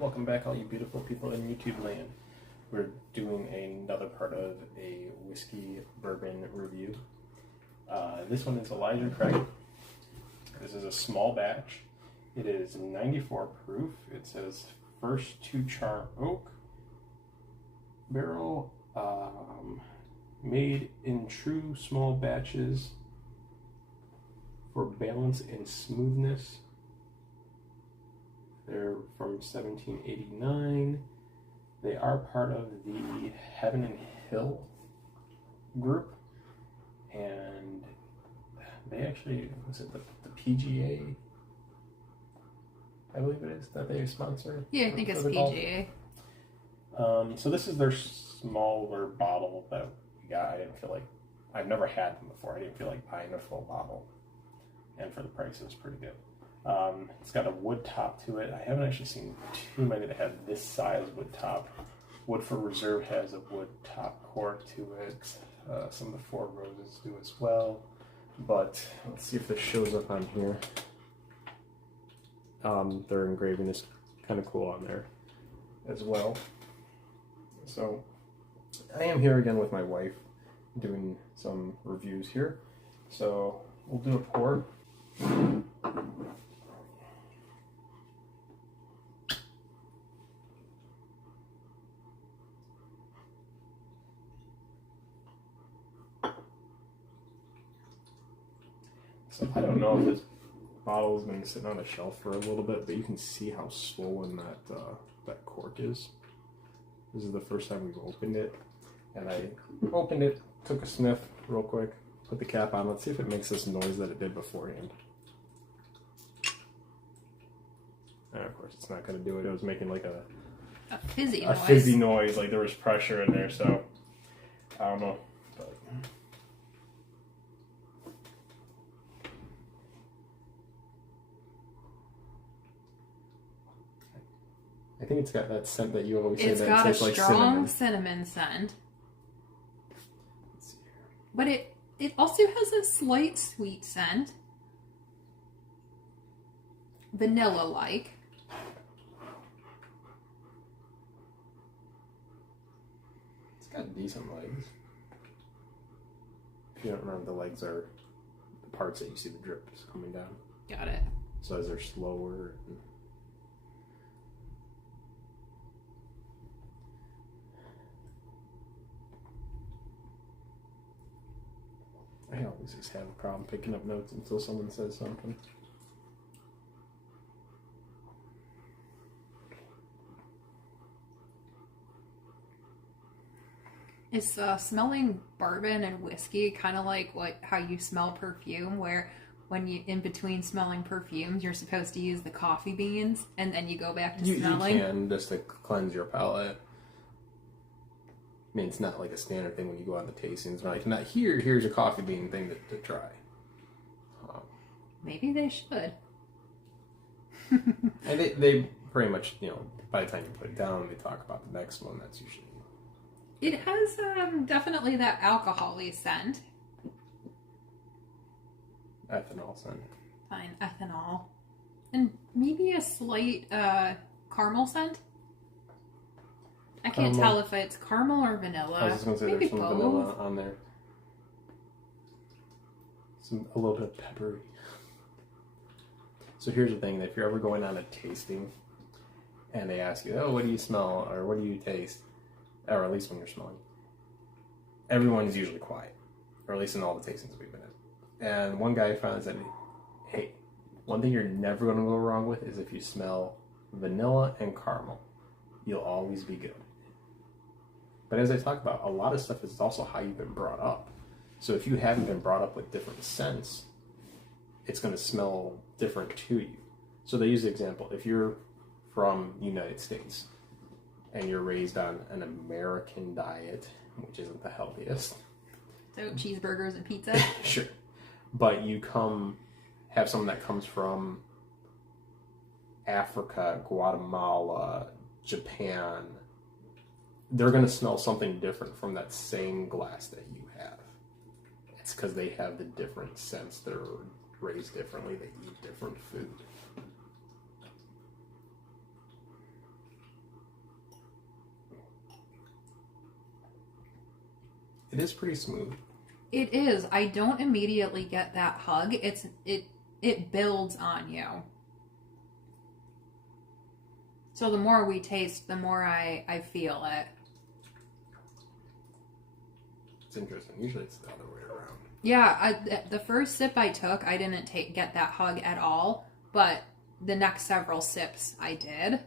Welcome back, all you beautiful people in YouTube land. We're doing another part of a whiskey bourbon review. This one is Elijah Craig. This is a small batch. It is 94 proof. It says first to char oak barrel, made in true small batches for balance and smoothness. They're from 1789. They are part of the Heaven and Hill group, and they actually, was it the PGA? I believe it is that they sponsor. Yeah, I think it's PGA. So this is their smaller bottle that we got. I didn't feel like, I've never had them before. I didn't feel like buying a full bottle, and for the price, it was pretty good. It's got a wood top to it. I haven't actually seen too many that have this size wood top. Woodford Reserve has a wood top cork to it. Some of the Four Roses do as well. But let's see if this shows up on here. Their engraving is kind of cool on there as well. So I am here again with my wife doing some reviews here. So we'll do a pour. So I don't know if this bottle has been sitting on a shelf for a little bit, but you can see how swollen that cork is. This is the first time we've opened it, and I opened it, took a sniff real quick, put the cap on. Let's see if it makes this noise that it did beforehand. And of course, it's not going to do it. It was making like a fizzy noise. A fizzy noise, like there was pressure in there. So I don't know. But I think it's got that scent that you always say. It's got a strong cinnamon scent. Let's see here. But it also has a slight sweet scent. Vanilla-like. It's got decent legs. If you don't remember, the legs are the parts that you see the drip is coming down. Got it. So as they're slower. I always just have a problem picking up notes until someone says something. Is smelling bourbon and whiskey kind of like how you smell perfume, where when you, in between smelling perfumes, you're supposed to use the coffee beans, and then you go back to smelling? You can, just to cleanse your palate. I mean, it's not like a standard thing when you go on the tastings. Like, not here's a coffee bean thing to try. Maybe they should. And they pretty much, by the time you put it down, they talk about the next one. That's usually... It has definitely that alcohol-y scent. Ethanol scent. Fine, ethanol. And maybe a slight caramel scent? I can't tell if it's caramel or vanilla. I was just going to say maybe there's some vanilla on there. A little bit of peppery. So here's the thing, if you're ever going on a tasting and they ask you, oh, what do you smell or what do you taste? Or at least when you're smelling. Everyone is usually quiet. Or at least in all the tastings we've been in. And one guy finally said, hey, one thing you're never going to go wrong with is if you smell vanilla and caramel. You'll always be good. But as I talk about, a lot of stuff is also how you've been brought up. So if you haven't been brought up with different scents, it's going to smell different to you. So they use the example, if you're from the United States and you're raised on an American diet, which isn't the healthiest. So cheeseburgers and pizza? Sure. But you have someone that comes from Africa, Guatemala, Japan, they're going to smell something different from that same glass that you have. It's because they have the different scents. They're raised differently. They eat different food. is pretty smooth. It is. I don't immediately get that hug. It builds on you. So the more we taste, the more I feel it. It's interesting. Usually it's the other way around. Yeah, the first sip I took, I didn't get that hug at all, but the next several sips I did.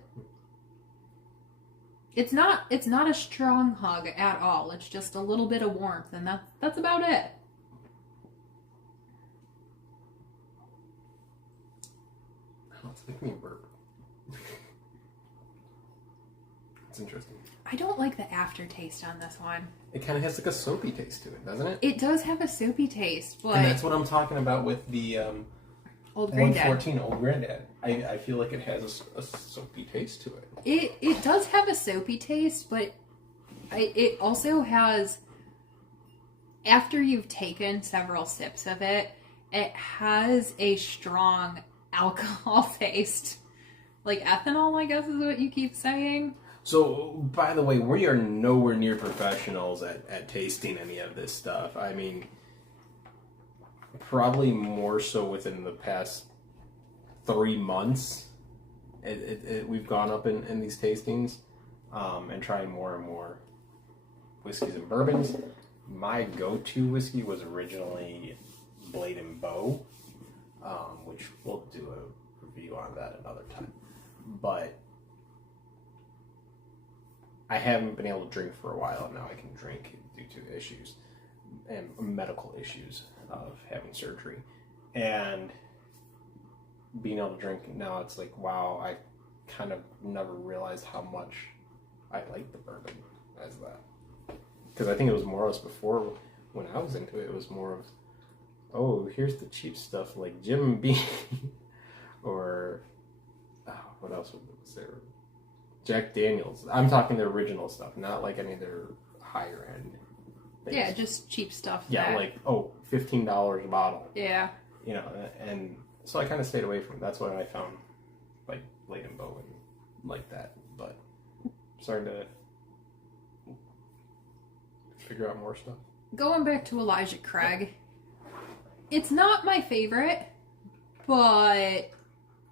It's not a strong hug at all. It's just a little bit of warmth, and that's about it. Oh, it's making me burp. It's interesting. I don't like the aftertaste on this one. It kind of has like a soapy taste to it, doesn't it? It does have a soapy taste, but... And that's what I'm talking about with the Old Granddad. 114 Old Granddad. I feel like it has a soapy taste to it. It does have a soapy taste, but it also has... After you've taken several sips of it, it has a strong alcohol taste. Like ethanol, I guess is what you keep saying. So, by the way, we are nowhere near professionals at tasting any of this stuff. I mean, probably more so within the past 3 months. We've gone up in these tastings and trying more and more whiskeys and bourbons. My go-to whiskey was originally Blade and Bow, which we'll do a review on that another time. But I haven't been able to drink for a while, and now I can drink due to issues and medical issues of having surgery. And being able to drink now, it's like, wow, I kind of never realized how much I like the bourbon as that. Because I think it was more or less before, when I was into it, it was more of, oh, here's the cheap stuff like Jim Beam or what else was there? Jack Daniels. I'm talking the original stuff, not like any of their higher end things. Yeah, just cheap stuff. Yeah, like, $15 a bottle. Yeah. You know, and so I kind of stayed away from it. That's when I found, like, Blade and Bow and like that. But I'm starting to figure out more stuff. Going back to Elijah Craig, it's not my favorite, but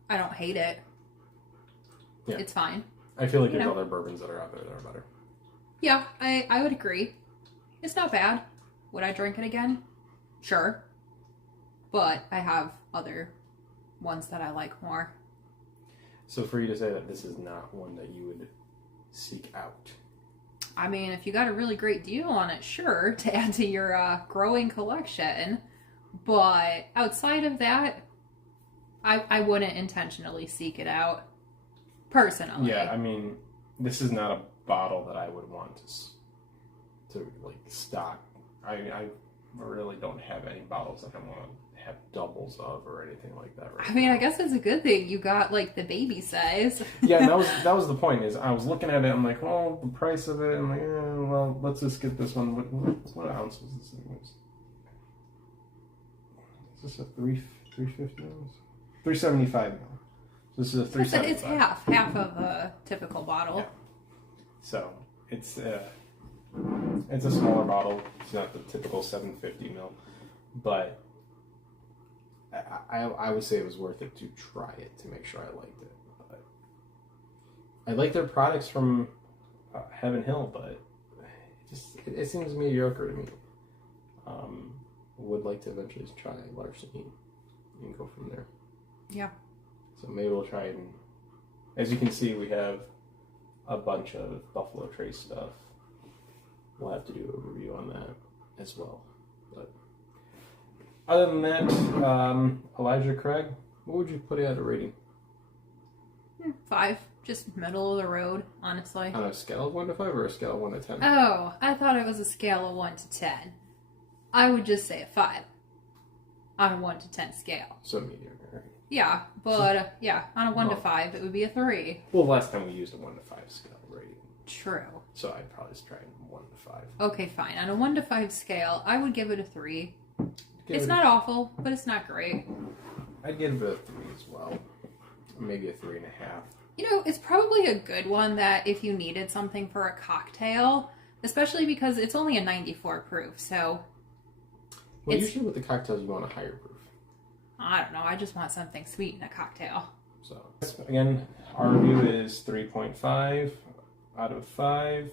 I don't hate it. Yeah. It's fine. I feel like there's other bourbons that are out there that are better. Yeah, I would agree. It's not bad. Would I drink it again? Sure. But I have other ones that I like more. So for you to say that this is not one that you would seek out? I mean, if you got a really great deal on it, sure, to add to your growing collection. But outside of that, I wouldn't intentionally seek it out. Personally. Yeah, I mean, this is not a bottle that I would want to like stock. I really don't have any bottles that I want to have doubles of or anything like that right I mean, now. I guess it's a good thing you got like the baby size. Yeah, and that was the point. Is I was looking at it, I'm like, well, the price of it. I'm like, well, let's just get this one. What ounce was this thing? Is this a 350 ounce? 375 ounce. This is a 375. It's half of a typical bottle. Yeah. So it's a smaller bottle. It's not the typical 750 ml, but I would say it was worth it to try it to make sure I liked it. But I like their products from Heaven Hill, but it seems mediocre to me. Would like to eventually try Larceny and go from there. Yeah. So maybe we'll try and, as you can see, we have a bunch of Buffalo Trace stuff. We'll have to do a review on that as well. But other than that, Elijah Craig, what would you put it at a rating? 5. Just middle of the road, honestly. On a scale of 1 to 5 or a scale of 1 to 10? Oh, I thought it was a scale of 1 to 10. I would just say a 5 on a 1 to 10 scale. So mediocre. Yeah, but on a 1 to 5, it would be a 3. Well, last time we used a 1 to 5 scale rating. True. So I'd probably just try 1 to 5. Okay, fine. On a 1 to 5 scale, I would give it a 3. It's not awful, but it's not great. I'd give it a 3 as well. Maybe a 3.5. You know, it's probably a good one that if you needed something for a cocktail, especially because it's only a 94 proof. So, well, usually with the cocktails, you want a higher proof. I don't know. I just want something sweet in a cocktail. So again, our review is 3.5 out of 5.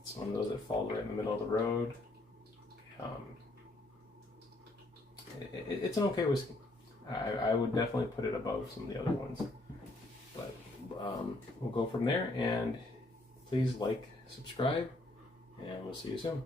It's one of those that falls right in the middle of the road. It's an okay whiskey. I would definitely put it above some of the other ones. But we'll go from there. And please like, subscribe, and we'll see you soon.